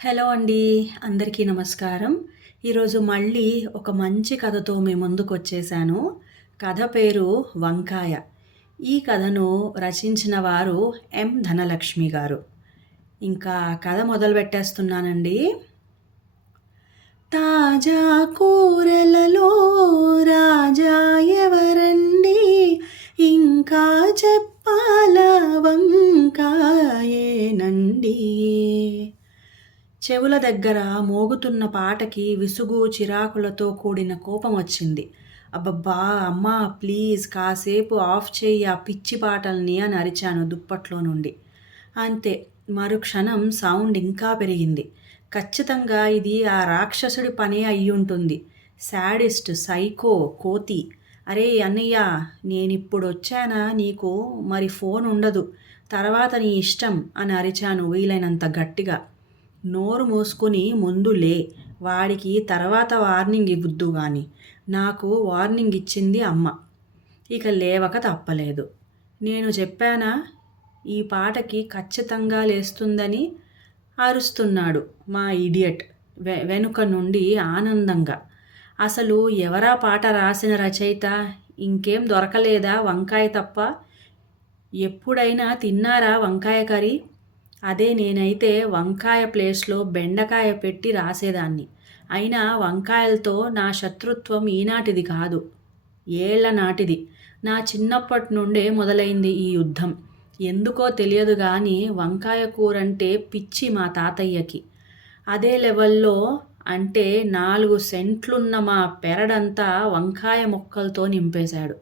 Hello అండి. అందరికీ నమస్కారం. ఈరోజు మళ్ళీ ఒక మంచి కథతో మీ ముందుకొచ్చేసాను. కథ పేరు 'వంకాయ'. ఈ కథను రచించిన వారు ధనలక్ష్మి గారు. ఇంకా కథ మొదలుపెట్టేస్తున్నానండి. తాజా కూరలలో రాజా ఎవరండి? ఇంకా చెప్పాలా వంకాయేనండి. చెవుల దగ్గర మోగుతున్న పాటకి విసుగు, చిరాకులతో కూడిన కోపం వచ్చింది. అబ్బబ్బా! అమ్మా ప్లీజ్ కాసేపు ఆఫ్ చెయ్యి ఆ పిచ్చి పాటల్ని అని అరిచాను దుప్పట్లో నుండి. అంతే మరుక్షణం సౌండ్ ఇంకా పెరిగింది. ఖచ్చితంగా ఇది ఆ రాక్షసుడి పనే అయ్యుంటుంది. శాడిస్ట్, సైకో, కోతి. అరేయ్ అన్నయ్య, నేనిప్పుడొచ్చానా నీకు మరి ఫోన్ ఉండదు. తర్వాత నీ ఇష్టం అని అరిచాను వీలైనంత గట్టిగా. నోరు మూసుకుని ముందు లే, వాడికి తర్వాత వార్నింగ్ ఇవ్వుద్దు గాని. నాకు వార్నింగ్ ఇచ్చింది అమ్మ. ఇక లేవక తప్పలేదు. నేను చెప్పానా ఈ పాటకి ఖచ్చితంగా లేస్తుందని? అరుస్తున్నాడు మా ఇడియట్ వెనుక నుండి ఆనందంగా. అసలు ఎవరా పాట రాసిన రచయిత? ఇంకేం దొరకలేదా వంకాయ తప్ప? ఎప్పుడైనా తిన్నారా వంకాయ కర్రీ? అదే నేనైతే వంకాయ ప్లేస్లో బెండకాయ పెట్టి రాసేదాన్ని. అయినా వంకాయలతో నా శత్రుత్వం ఈనాటిది కాదు, ఏళ్ల నాటిది. నా చిన్నప్పటి నుండే మొదలైంది ఈ యుద్ధం. ఎందుకో తెలియదు కానీ వంకాయ కూరంటే పిచ్చి మా తాతయ్యకి. అదే లెవెల్లో అంటే 4 సెంట్లున్న మా పెరడంతా వంకాయ మొక్కలతో నింపేశాడు.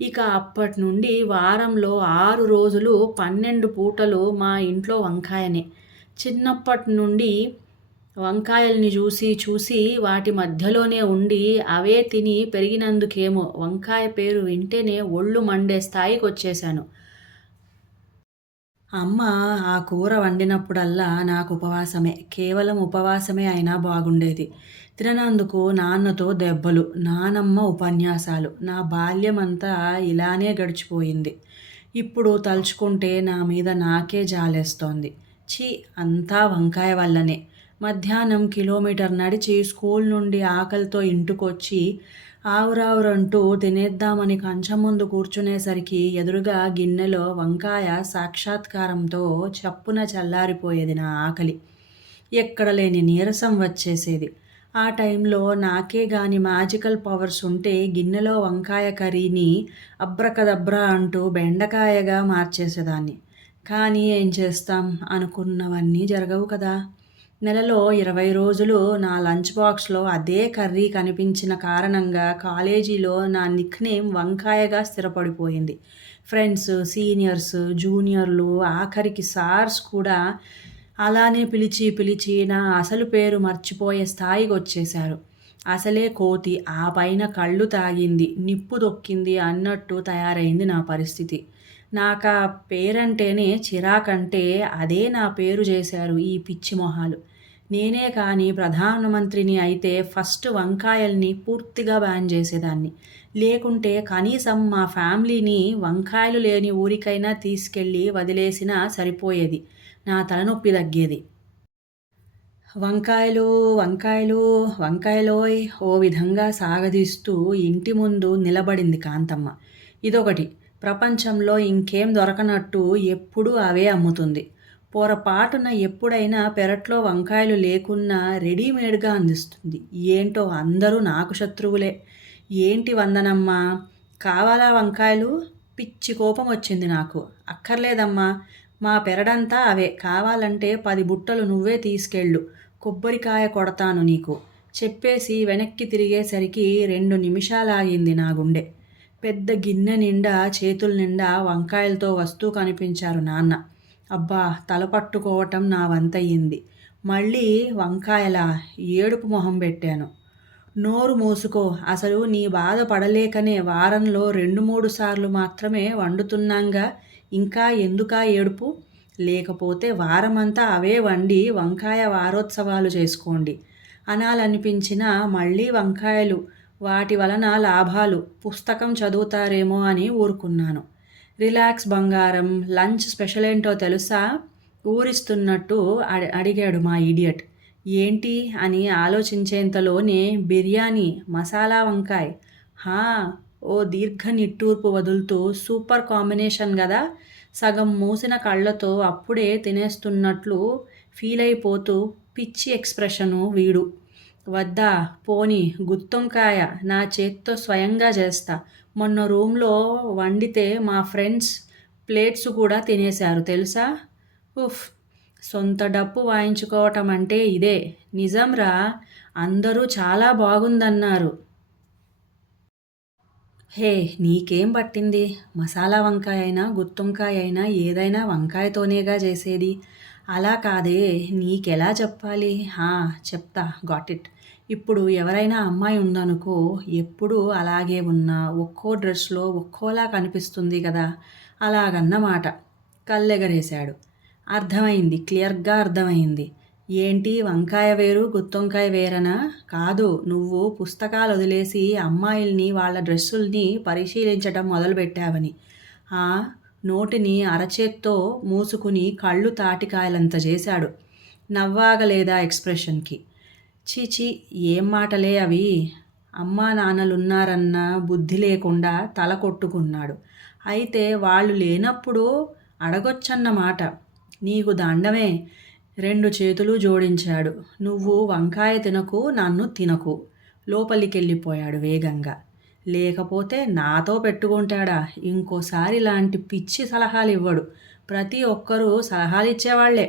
ఇక అప్పటి నుండి వారంలో 6 రోజులు 12 పూటలు మా ఇంట్లో వంకాయనే. చిన్నప్పటి నుండి వంకాయల్ని చూసి చూసి వాటి మధ్యలోనే ఉండి అవే తిని పెరిగినందుకేమో వంకాయ పేరు వింటేనే ఒళ్ళు మండే స్థాయికి వచ్చేశాను. అమ్మ ఆ కూర వండినప్పుడల్లా నాకు ఉపవాసమే. కేవలం ఉపవాసమే అయినా బాగుండేది. తిననందుకు నాన్నతో దెబ్బలు, నానమ్మ ఉపన్యాసాలు. నా బాల్యమంతా ఇలానే గడిచిపోయింది. ఇప్పుడు తలుచుకుంటే నా మీద నాకే జాలేస్తోంది. ఛీ! అంతా వంకాయ వల్లనే. మధ్యాహ్నం కిలోమీటర్ నడిచి స్కూల్ నుండి ఆకలితో ఇంటికొచ్చి ఆవురావురంటూ తినేద్దామని కంచం ముందు కూర్చునేసరికి ఎదురుగా గిన్నెలో వంకాయ సాక్షాత్కారంతో చప్పున చల్లారిపోయేది నా ఆకలి. ఎక్కడ లేని నీరసం వచ్చేసేది. ఆ టైంలో నాకే గాని మ్యాజికల్ పవర్స్ ఉంటే గిన్నెలో వంకాయ కర్రీని అబ్రకదబ్రా అంటూ బెండకాయగా మార్చేసేదాన్ని. కానీ ఏం చేస్తాం, అనుకున్నవన్నీ జరగవు కదా. నెలలో 20 రోజులు నా లంచ్ బాక్స్లో అదే కర్రీ కనిపించిన కారణంగా కాలేజీలో నా నిక్నేమ్ వంకాయగా స్థిరపడిపోయింది. ఫ్రెండ్స్, సీనియర్స్, జూనియర్లు, ఆఖరికి సార్స్ కూడా అలానే పిలిచి పిలిచి నా అసలు పేరు మర్చిపోయే స్థాయికి వచ్చేశారు. అసలే కోతి, ఆ పైన కళ్ళు తాగింది, నిప్పు దొక్కింది అన్నట్టు తయారైంది నా పరిస్థితి. నాకా పేరంటేనే చిరాకంటే అదే నా పేరు చేశారు ఈ పిచ్చి మొహాలు. నేనే కానీ ప్రధానమంత్రిని అయితే ఫస్ట్ వంకాయల్ని పూర్తిగా బ్యాన్ చేసేదాన్ని. లేకుంటే కనీసం మా ఫ్యామిలీని వంకాయలు లేని ఊరికైనా తీసుకెళ్ళి వదిలేసినా సరిపోయేది. నా తలనొప్పి తగ్గేది. వంకాయలు, వంకాయలు, వంకాయలోయ్ ఓ విధంగా సాగదీస్తూ ఇంటి ముందు నిలబడింది కాంతమ్మ. ఇదొకటి, ప్రపంచంలో ఇంకేం దొరకనట్టు ఎప్పుడూ అవే అమ్ముతుంది. పొరపాటున ఎప్పుడైనా పెరట్లో వంకాయలు లేకున్నా రెడీమేడ్గా అందిస్తుంది. ఏంటో అందరూ నాకు శత్రువులే. ఏంటి వందనమ్మా, కావాలా వంకాయలు? పిచ్చి కోపం వచ్చింది నాకు. అక్కర్లేదమ్మా, మా పెరడంతా అవే. కావాలంటే 10 బుట్టలు నువ్వే తీసుకెళ్ళు, కొబ్బరికాయ కొడతాను నీకు. చెప్పేసి వెనక్కి తిరిగేసరికి 2 నిమిషాలాగింది నా గుండె. పెద్ద గిన్నె నిండా చేతుల నిండా వంకాయలతో వస్తూ కనిపించారు నాన్న. అబ్బా, తల పట్టుకోవటం నా వంతయ్యింది. మళ్ళీ వంకాయలా? ఏడుపు మొహం పెట్టాను. నోరు మూసుకో, అసలు నీ బాధ పడలేకనే వారంలో 2-3 సార్లు మాత్రమే వండుతున్నాంగా, ఇంకా ఎందుకా ఏడుపు? లేకపోతే వారమంతా అవే వండి వంకాయ వారోత్సవాలు చేసుకోండి అనాలనిపించినా మళ్ళీ వంకాయలు, వాటి వలన లాభాలు, పుస్తకం చదువుతారేమో అని ఊరుకున్నాను. రిలాక్స్ బంగారం, లంచ్ స్పెషల్ ఏంటో తెలుసా? ఊరిస్తున్నట్టు అడిగాడు మా ఇడియట్. ఏంటి అని ఆలోచించేంతలోనే బిర్యానీ, మసాలా వంకాయ్. హా! ఓ దీర్ఘ నిట్టూర్పు వదులుతూ సూపర్ కాంబినేషన్ గదా! సగం మూసిన కళ్ళతో అప్పుడే తినేస్తున్నట్లు ఫీలయిపోతూ పిచ్చి ఎక్స్‌ప్రెషను వీడు. వద్దా పోనీ గుత్తొంకాయ నా చేత్తో స్వయంగా చేస్తా. మొన్న రూమ్‌లో వండితే మా ఫ్రెండ్స్ ప్లేట్స్ కూడా తినేశారు తెలుసా? ఉఫ్! సొంత డప్పు వాయించుకోవటం అంటే ఇదే. నిజంరా! అందరూ చాలా బాగుందన్నారు. హే! నీకేం పట్టింది? మసాలా వంకాయ అయినా, గుత్తొంకాయ అయినా ఏదైనా వంకాయతోనేగా చేసేది. అలా కాదే నీకెలా చెప్పాలి? చెప్తా గాట్ ఇట్. ఇప్పుడు ఎవరైనా అమ్మాయి ఉందనుకో, ఎప్పుడూ అలాగే ఉన్నా, ఒక్కో డ్రెస్‌లో ఒక్కోలా కనిపిస్తుంది గదా! అలాగన్నమాట. కళ్ళెగరేశాడు. అర్థమైంది. క్లియర్‌గా అర్థమైంది. ఏంటి వంకాయ వేరు, గుత్తొంకాయ వేరనా? కాదు. నువ్వు పుస్తకాలొదిలేసి అమ్మాయిల్ని వాళ్ళ డ్రెస్సుల్ని పరిశీలించటం మొదలుపెట్టావని. ఆ! నోటిని అరచేత్తో మూసుకుని కళ్ళు తాటికాయలంత చేశాడు. నవ్వాగలేదా ఎక్స్‌ప్రెషన్‌కి. ఛీ! ఛీ! ఏం మాటలే అవి. అమ్మా నాన్నలున్నారన్న బుద్ధి లేకుండా తల కొట్టుకున్నాడు. అయితే వాళ్ళు లేనప్పుడు అడగొచ్చన్నమాట. నీకు దండమే. 2 చేతులూ జోడించాడు. నువ్వు వంకాయ తినకు, నన్ను తినకు. లోపలికెళ్ళిపోయాడు వేగంగా. లేకపోతే నాతో పెట్టుకుంటాడా? ఇంకోసారి ఇలాంటి పిచ్చి సలహాలివ్వడు. ప్రతి ఒక్కరూ సలహాలిచ్చేవాళ్లే.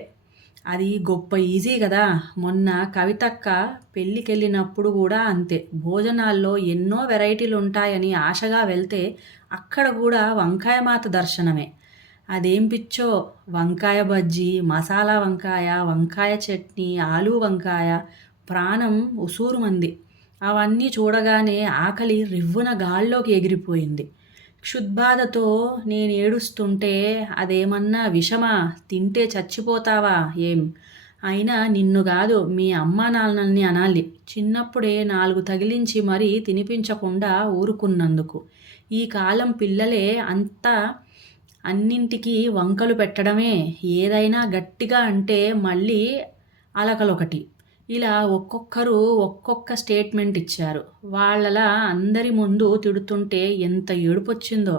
అది గొప్ప ఈజీ గదా! మొన్న కవితక్క పెళ్ళికెళ్ళినప్పుడు గూడా అంతే. భోజనాల్లో ఎన్నో వెరైటీలుంటాయని ఆశగా వెళ్తే అక్కడ గూడా వంకాయ మాత దర్శనమే. అదేం పిచ్చో! వంకాయ బజ్జీ, మసాలా వంకాయ, వంకాయ చట్నీ, ఆలూ వంకాయ ప్రాణం ఉసూరుమంది. అవన్నీ చూడగానే ఆకలి రివ్వున గాల్లోకి ఎగిరిపోయింది. క్షుద్బాధతో నేనేడుస్తుంటే అదేమన్నా విషమా? తింటే చచ్చిపోతావా ఏం? అయినా నిన్ను గాదు మీ అమ్మానాన్నల్ని అనాలి. చిన్నప్పుడే 4 తగిలించి మరీ తినిపించకుండా ఊరుకున్నందుకు. ఈ కాలం పిల్లలే అన్నింటికీ వంకలు పెట్టడమే. ఏదైనా గట్టిగా అంటే మళ్ళీ అలకలొకటి. ఇలా ఒక్కొక్కరు ఒక్కొక్క స్టేట్మెంట్ ఇచ్చారు. వాళ్ళలా అందరి ముందు తిడుతుంటే ఎంత ఏడుపొచ్చిందో.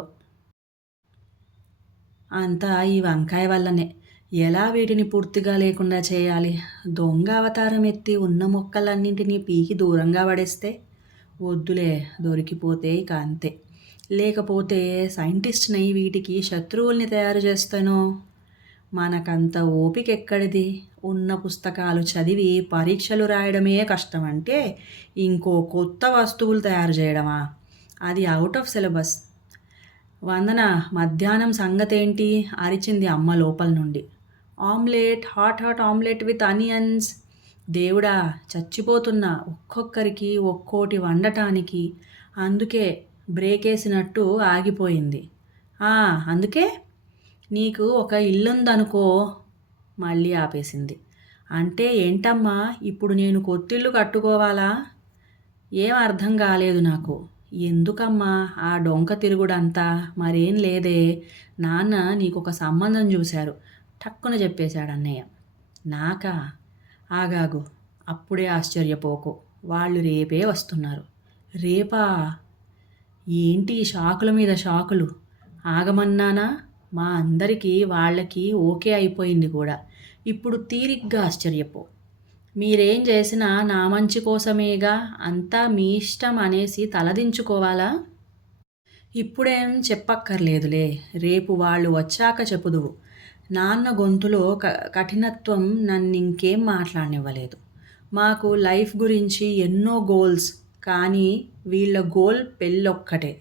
అంతా ఈ వంకాయ వల్లనే. ఎలా వీటిని పూర్తిగా లేకుండా చేయాలి? దొంగ అవతారం ఎత్తి ఉన్న మొక్కలన్నింటినీ పీకి దూరంగా పడేస్తే? వద్దులే దొరికిపోతే ఇక అంతే. లేకపోతే సైంటిస్ట్‌నై వీటికి శత్రువుల్ని తయారు చేస్తానో? మనకంత ఓపికెక్కడిది? ఉన్న పుస్తకాలు చదివి పరీక్షలు రాయడమే కష్టమంటే ఇంకో కొత్త వస్తువులు తయారు చేయడమా? అది ఔట్ ఆఫ్ సిలబస్. వందన మధ్యాహ్నం సంగతేంటి? అరిచింది అమ్మ లోపల నుండి. Omelette, hot hot omelette with onions. దేవుడా చచ్చిపోతున్నా ఒక్కొక్కరికి ఒక్కోటి వండటానికి. అందుకే బ్రేకేసినట్టు ఆగిపోయింది. అందుకే? నీకు ఒక ఇల్లుందనుకో. మళ్ళీ ఆపేసింది. అంటే ఏంటమ్మా ఇప్పుడు నేను కొత్తిల్లు కట్టుకోవాలా? ఏం అర్థం కాలేదు నాకు. ఎందుకమ్మా ఆ డొంక తిరుగుడంతా? మరేం లేదే. నాన్న నీకొక సంబంధం చూశారు. టక్కున చెప్పేశాడు అన్నయ్య. నాకా? ఆగాగు. అప్పుడే ఆశ్చర్యపోకు. వాళ్ళు రేపే వస్తున్నారు. రేపా? ఏంటి షాకుల మీద షాకులు? ఆగమన్నానా? మా అందరికీ వాళ్ళకి ఓకే అయిపోయింది కూడా. ఇప్పుడు తీరిగ్గా ఆశ్చర్యపో. మీరేం చేసినా నా మంచి కోసమేగా, అంతా మీ ఇష్టం అనేసి తలదించుకోవాలా? ఇప్పుడేం చెప్పక్కర్లేదులే. రేపు వాళ్ళు వచ్చాక చెప్పుదువు. నాన్న గొంతులో కఠినత్వం నన్నింకేం మాట్లాడనివ్వలేదు. మాకు లైఫ్ గురించి ఎన్నో గోల్స్. కానీ వీళ్ళ గోల్ పెళ్ళొక్కటే.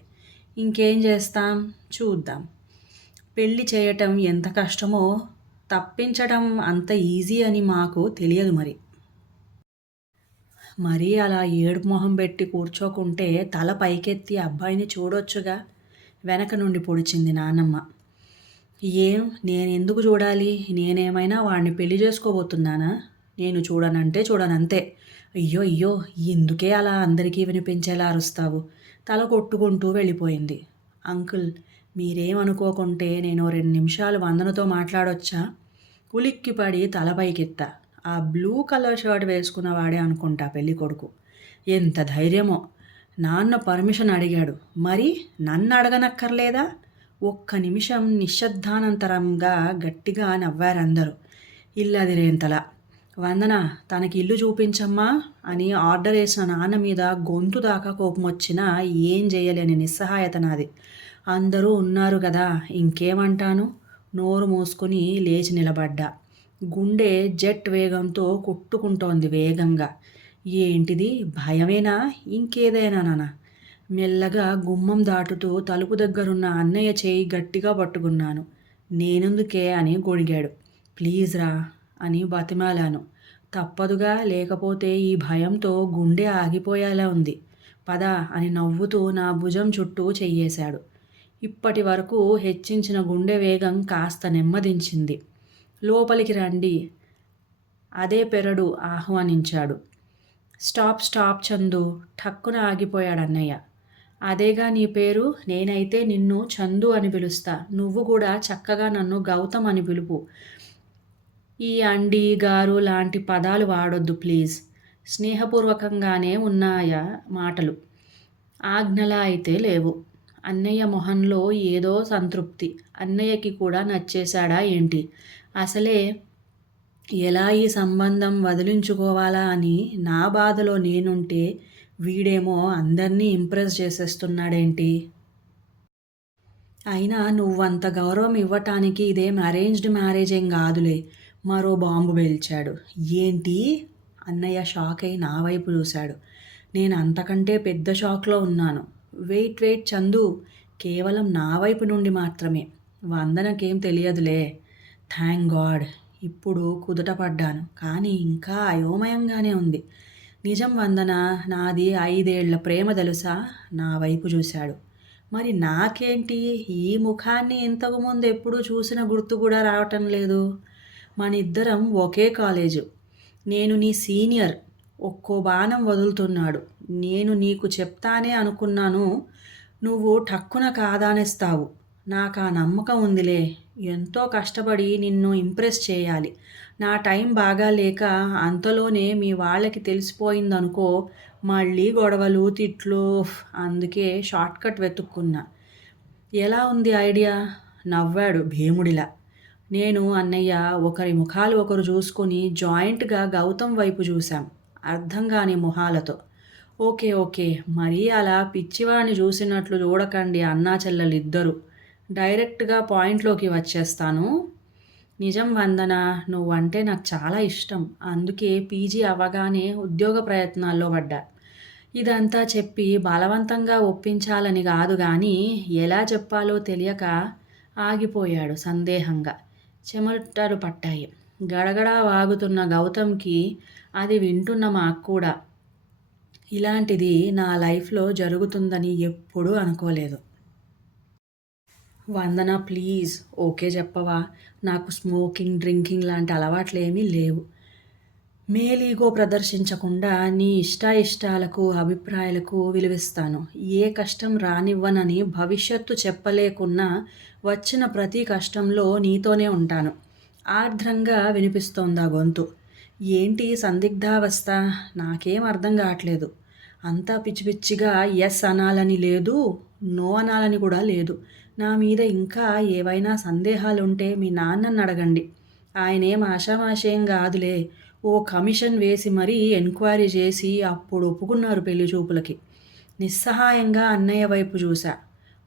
ఇంకేం చేస్తాం? చూద్దాం. పెళ్లి చేయటం ఎంత కష్టమో తప్పించటం అంత ఈజీ అని మాకు తెలియదు మరి. మరీ అలా ఏడుపు మొహం పెట్టి కూర్చోకుంటే తల పైకెత్తి అబ్బాయిని చూడొచ్చుగా. వెనక నుండి పొడిచింది నానమ్మ. ఏం నేనెందుకు చూడాలి? నేనేమైనా వాడిని పెళ్లి చేసుకోబోతున్నానా? నేను చూడనంటే చూడనంతే. అయ్యో అయ్యో ఎందుకే అలా అందరికీ వినిపించేలా అరుస్తావు? తల కొట్టుకుంటూ వెళ్ళిపోయింది. అంకుల్ మీరేమనుకోకుంటే నేను 2 నిమిషాలు వందనతో మాట్లాడొచ్చా? ఉలిక్కిపడి తల పైకెత్తా. ఆ బ్లూ కలర్ షర్ట్ వేసుకున్నవాడే అనుకుంటా పెళ్ళికొడుకు. ఎంత ధైర్యమో! నాన్న పర్మిషన్ అడిగాడు. మరి నన్ను అడగనక్కర్లేదా? ఒక్క నిమిషం నిశ్శబ్దానంతరంగా గట్టిగా నవ్వారందరూ. ఇల్లదిరేంతలా. వందన తనకి ఇల్లు చూపించమ్మా అని ఆర్డర్ వేసిన నాన్న మీద గొంతు దాకా కోపమొచ్చినా ఏం చేయలేని నిస్సహాయత నాది. అందరూ ఉన్నారు కదా, ఇంకేమంటాను? నోరు మూసుకొని లేచి నిలబడ్డా. గుండె జెట్ వేగంతో కొట్టుకుంటోంది వేగంగా. ఏంటిది, భయమేనా ఇంకేదైనానా? మెల్లగా గుమ్మం దాటుతూ తలుపు దగ్గరున్న అన్నయ్య చేయి గట్టిగా పట్టుకున్నాను. నేనెందుకే అని గొణిగాడు. ప్లీజ్ రా అని బతిమాలాను. తప్పదుగా, లేకపోతే ఈ భయంతో గుండె ఆగిపోయేలా ఉంది. పద అని నవ్వుతూ నా భుజం చుట్టూ చెయ్యేశాడు. ఇప్పటి వరకు హెచ్చించిన గుండె వేగం కాస్త నెమ్మదించింది. లోపలికి రండి అదే పెరడు ఆహ్వానించాడు. స్టాప్ స్టాప్ చందు, ఠక్కున ఆగిపోయాడు అన్నయ్య. అదేగా నీ పేరు, నేనైతే నిన్ను చందు అని పిలుస్తా. నువ్వు కూడా చక్కగా నన్ను గౌతమ్ అని పిలుపు. ఈ అండి గారు లాంటి పదాలు వాడొద్దు ప్లీజ్. స్నేహపూర్వకంగానే ఉన్నాయా మాటలు, ఆజ్ఞలా అయితే లేవు. అన్నయ్య మొహంలో ఏదో సంతృప్తి. అన్నయ్యకి కూడా నచ్చేశాడా ఏంటి? అసలే ఎలా ఈ సంబంధం వదిలించుకోవాలా అని నా బాధలో నేనుంటే వీడేమో అందర్నీ ఇంప్రెస్ చేసేస్తున్నాడేంటి? అయినా నువ్వంత గౌరవం ఇవ్వటానికి ఇదేం అరేంజ్డ్ మ్యారేజ్ ఏం కాదులే. మరో బాంబు పేల్చాడు. ఏంటి? అన్నయ్య షాక్ అయి నా వైపు చూశాడు. నేను అంతకంటే పెద్ద షాక్లో ఉన్నాను. వెయిట్ వెయిట్ చందు, కేవలం నా వైపు నుండి మాత్రమే. వందనకేం తెలియదులే. Thank God. ఇప్పుడు కుదుటపడ్డాను, కానీ ఇంకా అయోమయంగానే ఉంది. నిజం వందన, నాది 5 ఏళ్ల ప్రేమ తెలుసా? నా వైపు చూశాడు. మరి నాకేంటి? ఈ ముఖాన్ని ఇంతకుముందు ఎప్పుడూ చూసిన గుర్తు కూడా రావటం లేదు. మనిద్దరం ఒకే కాలేజు. నేను నీ సీనియర్. ఒక్కో బాణం వదులుతున్నాడు. నేను నీకు చెప్తానే అనుకున్నాను, నువ్వు ఠక్కున కాదానేస్తావు. నాకు ఆ నమ్మకం ఉందిలే. ఎంతో కష్టపడి నిన్ను ఇంప్రెస్ చేయాలి. నా టైం బాగా లేక అంతలోనే మీ వాళ్ళకి తెలిసిపోయిందనుకో, మళ్ళీ గొడవలు తిట్లు. అందుకే షార్ట్కట్ వెతుక్కున్నా. ఎలా ఉంది ఐడియా? నవ్వాడు భీముడిలా. నేను అన్నయ్య ఒకరి ముఖాలు ఒకరు చూసుకొని జాయింట్గా గౌతమ్ వైపు చూశాం, అర్థం కాని మొహాలతో. ఓకే ఓకే, మరీ అలా పిచ్చివాడిని చూసినట్లు చూడకండి అన్నా చెల్లెలిద్దరూ. డైరెక్ట్గా పాయింట్లోకి వచ్చేస్తాను. నిజం వందన, నువ్వంటే నాకు చాలా ఇష్టం. అందుకే పీజీ అవ్వగానే ఉద్యోగ ప్రయత్నాల్లో పడ్డా. ఇదంతా చెప్పి బలవంతంగా ఒప్పించాలని కాదు కానీ ఎలా చెప్పాలో తెలియక ఆగిపోయాడు సందేహంగా. చెమటలు పట్టాయి. గడగడా వాగుతున్న గౌతమ్కి అది వింటున్న మాకు కూడా. ఇలాంటిది నా లైఫ్లో జరుగుతుందని ఎప్పుడూ అనుకోలేదు. వందన ప్లీజ్ ఓకే చెప్పవా? నాకు స్మోకింగ్ డ్రింకింగ్ లాంటి అలవాట్లు ఏమీ లేవు. మేలీగో ప్రదర్శించకుండా నీ ఇష్టాయిష్టాలకు అభిప్రాయాలకు విలువిస్తాను. ఏ కష్టం రానివ్వనని భవిష్యత్తు చెప్పలేకున్నా వచ్చిన ప్రతి కష్టంలో నీతోనే ఉంటాను. ఆర్ద్రంగా వినిపిస్తోందా గొంతు. ఏంటి సందిగ్ధావస్థ? నాకేం అర్థం కావట్లేదు. అంతా పిచ్చి పిచ్చిగా ఎస్ అనాలని లేదు, నో అనాలని కూడా లేదు. నా మీద ఇంకా ఏవైనా సందేహాలుంటే మీ నాన్నని అడగండి. ఆయనేం ఆషామాషేం కాదులే. ఓ కమిషన్ వేసి మరీ ఎంక్వైరీ చేసి అప్పుడు ఒప్పుకున్నారు పెళ్లి చూపులకి. నిస్సహాయంగా అన్నయ్య వైపు చూశా.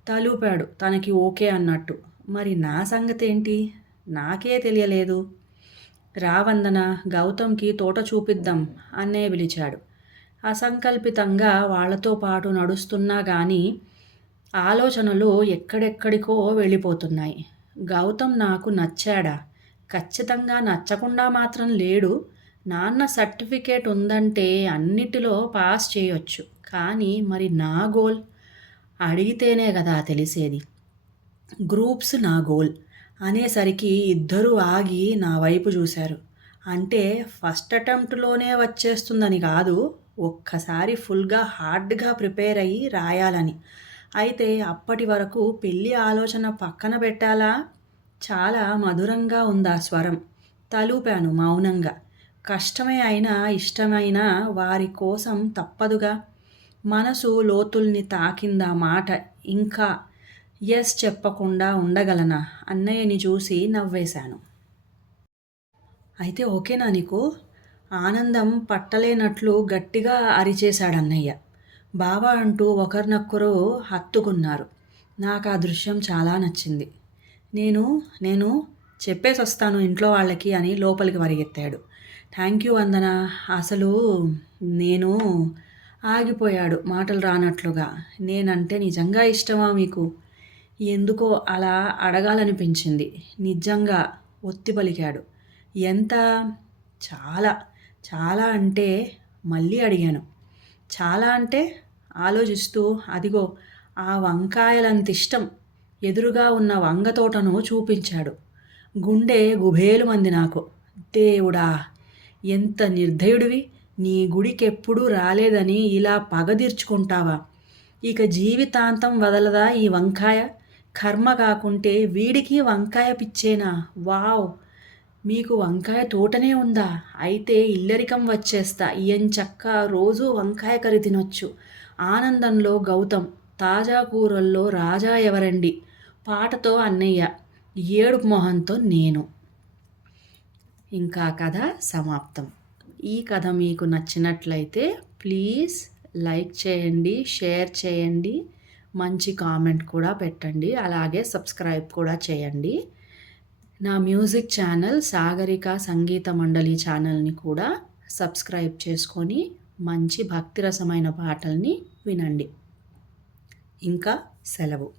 తలూపాడు తనకి ఓకే అన్నట్టు. మరి నా సంగతేంటి? నాకే తెలియలేదు. రావందన, గౌతమ్కి తోట చూపిద్దాం అన్నయ్య పిలిచాడు. అసంకల్పితంగా వాళ్లతో పాటు నడుస్తున్నా కానీ ఆలోచనలు ఎక్కడెక్కడికో వెళ్ళిపోతున్నాయి. గౌతమ్ నాకు నచ్చాడా? ఖచ్చితంగా నచ్చకుండా మాత్రం లేడు. నాన్న సర్టిఫికేట్ ఉందంటే అన్నిటిలో పాస్ చేయొచ్చు. కానీ మరి నా గోల్ అడిగితేనే కదా తెలిసేది. గ్రూప్స్ నా గోల్ అనేసరికి ఇద్దరూ ఆగి నా వైపు చూశారు. అంటే ఫస్ట్ అటెంప్ట్లోనే వచ్చేస్తుందని కాదు, ఒక్కసారి ఫుల్గా హార్డ్గా ప్రిపేర్ అయ్యి రాయాలని. అయితే అప్పటి వరకు పెళ్ళి ఆలోచన పక్కన పెట్టాలా? చాలా మధురంగా ఉందా స్వరం. తలూపాను మౌనంగా. కష్టమే అయినా, ఇష్టమైనా వారి కోసం తప్పదుగా. మనసు లోతుల్ని తాకిందా మాట. ఇంకా యెస్ చెప్పకుండా ఉండగలనా? అన్నయ్యని చూసి నవ్వేశాను. అయితే ఓకేనా నీకు? ఆనందం పట్టలేనట్లు గట్టిగా అరిచేశాడన్నయ్య. బావ అంటూ ఒకరినొకరు హత్తుకున్నారు. నాకా దృశ్యం చాలా నచ్చింది. నేను నేను చెప్పేసొస్తాను ఇంట్లో వాళ్ళకి అని లోపలికి పరిగెత్తాడు. థ్యాంక్ యూ వందన. అసలు నేను ఆగిపోయాడు మాటలు రానట్లుగా. నేనంటే నిజంగా ఇష్టమా మీకు? ఎందుకో అలా అడగాలనిపించింది. నిజంగా ఒత్తి పలికాడు. ఎంత? చాలా. చాలా అంటే మళ్ళీ అడిగాను. చాలా అంటే ఆలోచిస్తూ అదిగో ఆ వంకాయలంతిష్టం ఎదురుగా ఉన్న వంగ తోటను చూపించాడు. గుండె గుబేలుమంది నాకు. దేవుడా! ఎంత నిర్దయుడివి! నీ గుడికెప్పుడూ రాలేదని ఇలా పగ తీర్చుకుంటావా? ఇక జీవితాంతం వదలదా ఈ వంకాయ? కర్మ కాకుంటే వీడికి వంకాయ పిచ్చేనా? వావ్! మీకు వంకాయ తోటనే ఉందా? అయితే ఇల్లరికం వచ్చేస్తా. ఎంచక్కా రోజూ వంకాయ కర్రీ తినొచ్చు. ఆనందంలో గౌతమ్, తాజా కూరల్లో రాజా ఎవరండి? పాటతో అన్నయ్య, ఏడుపు మొహంతో నేను. ఇంకా కథ సమాప్తం. ఈ కథ మీకు నచ్చినట్లయితే ప్లీజ్ లైక్ చేయండి, షేర్ చేయండి, మంచి కామెంట్ కూడా పెట్టండి. అలాగే సబ్స్క్రైబ్ కూడా చేయండి. నా మ్యూజిక్ ఛానల్ సాగరిక సంగీత మండలి ఛానల్ని కూడా సబ్స్క్రైబ్ చేసుకొని మంచి భక్తిరసమైన పాటల్ని వినండి. ఇంకా సెలవు.